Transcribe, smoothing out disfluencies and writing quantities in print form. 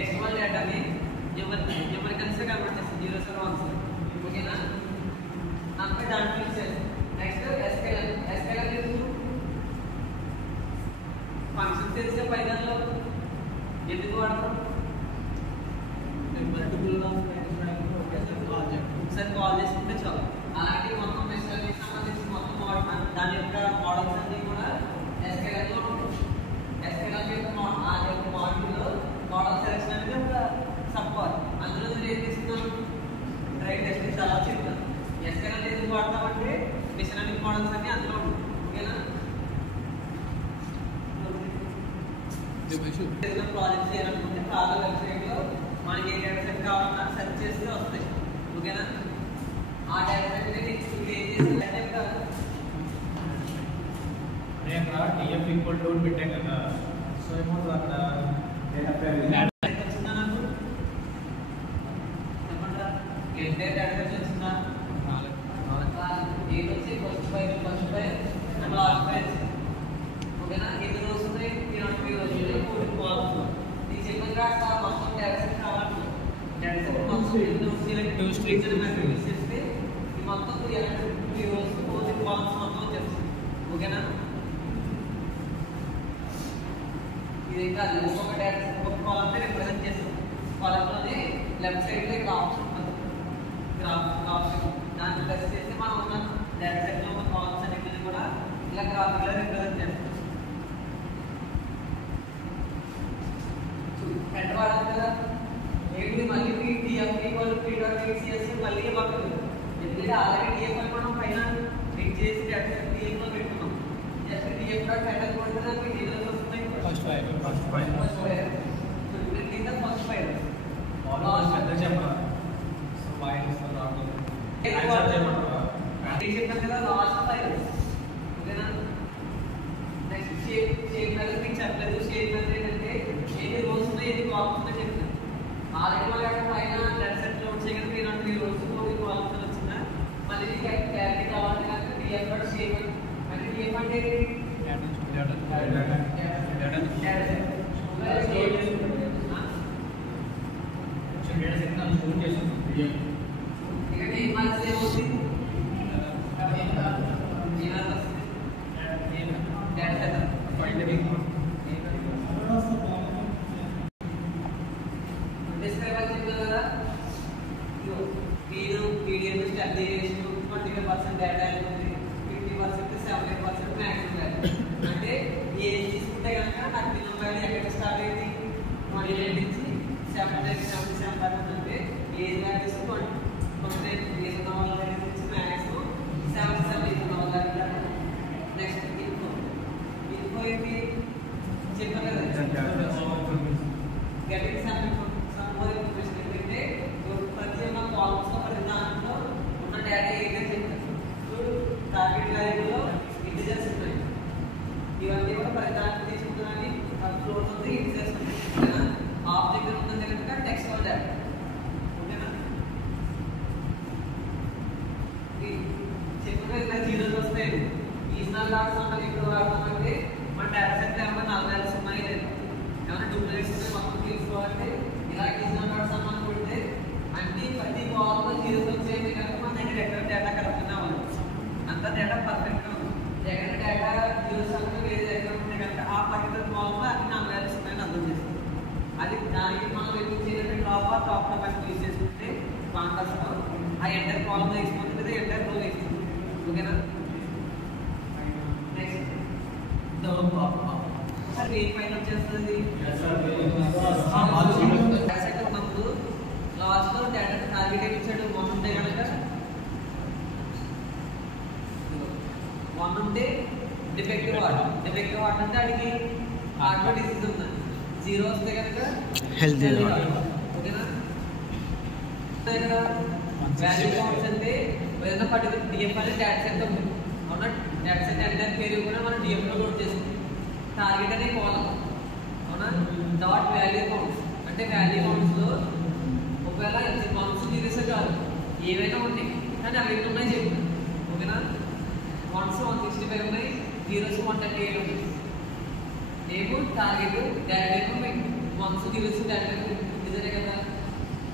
Textual డేటాని numericals గా convert చేస్తాం, జీరోస్ అండ్ వన్స్. ఓకేనా? అంటే దాంట్లో నెక్స్ట్ ఎస్కేఎల్ ఫంక్షన్ తెలిసే పైథాన్లో ఎందుకు వాడతాం? ఒకసారి కాల్ చేసుకుంటే చాలు. అలాంటి మొత్తం మెషిన్కి సంబంధించి మొత్తం దాని యొక్క మోడల్స్ అన్ని కూడా ఎస్కేఎల్లో ఉంటాయి. ఎస్కేఎల్ యొక్క మాడ్యూల్లో మోడల్ సెలెక్షన్ అనేది ఒక సబ్ పార్ట్. అందులో నేను ఏం తీసుకున్నాను? రైట్ టెస్ట్ అలా చెప్తాను. ఎస్కేఎల్ ఎందుకు వాడతామంటే మెషిన్ లెర్నింగ్ మోడల్స్ అన్ని అందులో ఉంటాయి. ఓకేనా? ప్రాజెక్ట్ చేయాలనుకుంటే చాలా వెబ్సైట్లో మనకి ఏ డేటా సెట్ కావాలన్నా సెర్చ్ చేస్తే వస్తాయి. ఓకేనా? ఆ డేటా సెట్ ఏం చేసి TF equal to పెట్టాం కదా, సో ఏమవుతుంది అక్కడ డేటా ఫ్రేమ్ వచ్చిందా? నాకు చెప్పండి. ఎంత డేటా సెట్ వచ్చిందా? ఏ వచ్చి first file and last file. ఓకేనా? ఎన్ని రోజులు ఉన్నాయి? 3 రోజులు. 4 కాల్స్. ఈ సింపుల్ గా మొత్తం డేటా సెట్ కావాలి. డేటా సెట్ మొత్తం 2 స్ట్రింగ్స్ అని మనం యూస్ చేస్తే ఈ మొత్తం 3 రోజులు 4 కాల్స్ మొత్తం వచ్చేస్తుంది. ఓకేనా? ఇది కాదు, ఒక్కొక్క డేటా సెట్ ఒక్కొక్క కాలమ్ రిప్రజెంట్ చేస్తాం. కాలమ్లోనే లెఫ్ట్ సైడ్లో ఇక్కడ ఆప్షన్ ఉంటుంది, గ్రాఫ్. దాన్ని ప్రెస్ చేసి మనం ఉన్న డేటా సెట్లో ఉన్న కాలమ్స్ అన్నింటినీ కూడా ఇలా గ్రాఫిక్లో రిప్రజెంట్ చేస్తాం. హెడ్ వాడాలి కదా, ఏంటి మళ్ళీ TF మళ్ళీ పక్కన ఎందుకంటే ఆల్రెడీ TF అని మనం పైన క్లిక్ చేసి డేటా సెట్ TFలో పెట్టుకున్నాం. జస్ట్ TF డాట్ హెడర్ కొడితే నాకు డీటెయిల్స్ వస్తున్నాయి. ఫస్ట్ ఫైల్ ఫస్ట్ ఫైల్ పెద్ద చెప్పరా? సో ఫైల్ చెప్పాను కదా లాస్ట్ ఫైల్. ఓకేనా? నెక్స్ట్ షేప్ మెథడ్ మీకు చెప్పలేదు. షేప్ మెథడ్ ఏంటంటే ఎన్ని రోజులు ఉన్నాయి, ఎన్ని కాలమ్స్ ఉన్నాయి చెప్తాను. ఆల్రెడీ వాళ్ళకి పైన డేటా సెట్ లోడ్ చేయగలిగితే 3 రోజులు 4 కాలమ్స్ వచ్చిందా, మళ్ళీ క్లారిటీ కావాలంటే కనుక TF డాట్ షేప్ అంటే TF అంటే మీరు పీడిఎఫ్ స్టడీ చేసిన 25% డేటా ఉంటుంది, 50% 70% మ్యాక్సిమం డేటా. అంటే ఏది తీసుకుంటే కనుక నాకు నిలబడి ఎక్కడ స్టార్ట్ అయింది 28 నుంచి 77 అంటే ఏజ్ వాల్యూస్ 28 ఏజ్ ఉన్న వాళ్ళ దగ్గర నుంచి మ్యాక్సిమం 77 ఏజ్ ఉన్న వాళ్ళ దగ్గర. నెక్స్ట్ ఇన్ఫో ఏంటి చెప్పాను కదా, గెటింగ్ సమ్ మోర్ ఇన్ఫర్మేషన్. ఏంటంటే ప్రతి ఒక్క కాలమ్స్లో ప్రతి దాంట్లో ఉన్న డేటా ఏదైతే చెప్తాను. టార్గెట్ వాల్యూలో ఇంటిజర్స్ ఉన్నాయి, ఇవన్నీ కూడా ప్రతి దాంట్లో తీసుకుంటున్నాను. ఫ్లోట్ ఉంది, ఇంటిజర్స్ ఉన్నాయి. ఆబ్జెక్ట్ ఉన్నది కనుక టెక్స్చువల్ డేటా. ఓకేనా? చెప్పిన ఇలా జీరోస్ వస్తాయి. ఈజనల్ డాట్స్ అన్నది ఇప్పుడు వాడతామంటే మన డేటా సెట్ ఏమన్నా 40 ఉన్నాయి లేదు, ఏమైనా డూప్లికేట్స్ ఉన్నాయి మొత్తం తీసుకోవాలంటే ఇలా ఈజనల్ డాట్స్ అన్నది కొడితే అన్ని ప్రతి కాలంలో జీరోస్ వచ్చేది కనుక మన దగ్గర ఎక్కడ డేటా కరెక్ట్గా అవ్వాలి. అంత డేటా పర్ఫెక్ట్గా ఉంది. ఎక్కడ డేటా జీరోస్ అన్నది వేరే ఎక్కడ ఉంటే కనుక ఆ పర్టికులర్ కాలంలో అన్ని 40 ఉన్నాయని అర్థం చేస్తాం. అది దానికి మనం ఎందుకు చేయాలంటే టాప్ పైన యూజ్ చేసుకుంటే కాంటాస్ట్లో ఆ ఎంటర్ కాలం వేసుకుంటుంది లేదా ఎంటర్ రో వేసుకుంటుంది. ఓకేనా? నెక్స్ట్ సార్ ఏ పైన వచ్చేస్తుంది ఉన్నప్పుడు లాస్ట్లో డేటా టార్గెట్ ఇచ్చాడు 1 ఉంటే కనుక 1 ఉంటే డిఫెక్టివ్ వాటర్ అంటే అడిగి ఆటో డిసీజ్ ఉంది. 0 వస్తే కనుక హెల్తీ. ఓకేనా? ఇక్కడ వాల్యూ కౌంట్స్ అంటే ఏదైనా పర్టికులర్ డిఎఫ్ అనేది డేటా సెట్ ఉంది. అవునా? డేటా సెట్ ఎంటర్ పేరు కూడా మనం డిఎఫ్లో లోడ్ చేసుకుంటాం. టార్గెట్ అనే కాలం. అవునా? డాట్ వాల్యూ కౌంట్స్ అంటే వాల్యూ కౌంట్స్లో ఒకవేళ కౌంట్స్ జీరోసే కాదు ఏవైనా ఉంటాయి కానీ అవి ఎన్ని ఉన్నాయి చెప్తాను. ఓకేనా? 1s 165 ఉన్నాయి, 0s 138 ఉన్నాయి. ఏమో టార్గెట్ డేటా ఏమో 1s 0s డేటా